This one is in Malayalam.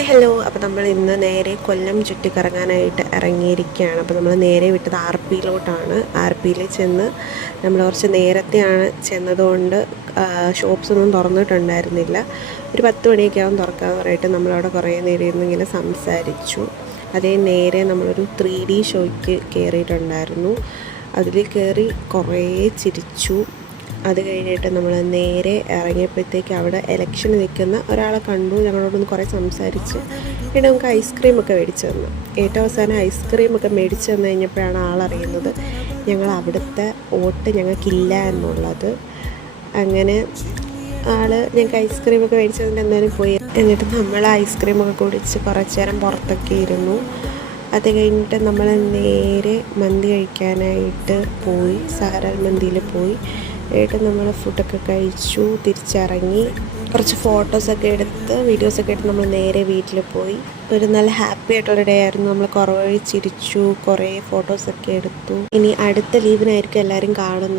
Hi hello. അപ്പോൾ നമ്മൾ ഇന്ന് നേരെ കൊല്ലം ചുറ്റിക്കറങ്ങാനായിട്ട് ഇറങ്ങിയിരിക്കുകയാണ്. അപ്പോൾ നമ്മൾ നേരെ വിട്ടത് ആർ പിയിലോട്ടാണ്. ആർ പിയിൽ ചെന്ന് നമ്മൾ കുറച്ച് നേരത്തെയാണ് ചെന്നതുകൊണ്ട് ഷോപ്സ് ഒന്നും തുറന്നിട്ടുണ്ടായിരുന്നില്ല. ഒരു 10 മണിയൊക്കെ ആവും തുറക്കാമെന്ന് പറഞ്ഞിട്ട് നമ്മളവിടെ കുറേ നേരം ഇരുന്നിങ്ങനെ സംസാരിച്ചു. അതേ നേരെ നമ്മളൊരു 3D ഷോയ്ക്ക് കയറിയിട്ടുണ്ടായിരുന്നു. അതിൽ കയറി കുറേ ചിരിച്ചു. അത് കഴിഞ്ഞിട്ട് നമ്മൾ നേരെ ഇറങ്ങിയപ്പോഴത്തേക്ക് അവിടെ ഇലക്ഷന് നിൽക്കുന്ന ഒരാളെ കണ്ടു. ഞങ്ങളോടൊന്ന് കുറേ സംസാരിച്ച് പിന്നെ നമുക്ക് ഐസ്ക്രീമൊക്കെ മേടിച്ചു തന്നു. ഏറ്റവും അവസാനം ഐസ്ക്രീമൊക്കെ മേടിച്ചു തന്നു കഴിഞ്ഞപ്പോഴാണ് ആളറിയുന്നത് ഞങ്ങൾ അവിടുത്തെ വോട്ട് ഞങ്ങൾക്കില്ല എന്നുള്ളത്. അങ്ങനെ ആൾ ഞങ്ങൾക്ക് ഐസ്ക്രീമൊക്കെ മേടിച്ചു തന്നിട്ട് എന്തായാലും പോയി. എന്നിട്ട് നമ്മൾ ഐസ്ക്രീമൊക്കെ കുടിച്ച് കുറച്ച് നേരം പുറത്തൊക്കെ ഇരുന്നു. അത് കഴിഞ്ഞിട്ട് നമ്മൾ നേരെ മന്തി കഴിക്കാനായിട്ട് പോയി. സഹറൽ മന്തിയിൽ പോയി. ഏട്ട് നമ്മൾ ഫുഡൊക്കെ കഴിച്ചു, തിരിച്ചിറങ്ങി കുറച്ച് ഫോട്ടോസൊക്കെ എടുത്ത് വീഡിയോസൊക്കെ എടുത്ത് നമ്മൾ നേരെ വീട്ടിൽ പോയി. ഒരു നല്ല ഹാപ്പി ആയിട്ടുള്ള ഡേ ആയിരുന്നു. നമ്മൾ കുറേ ചിരിച്ചു, കുറേ ഫോട്ടോസൊക്കെ എടുത്തു. ഇനി അടുത്ത ലീവിനായിരിക്കും എല്ലാവരും കാണുന്നത്.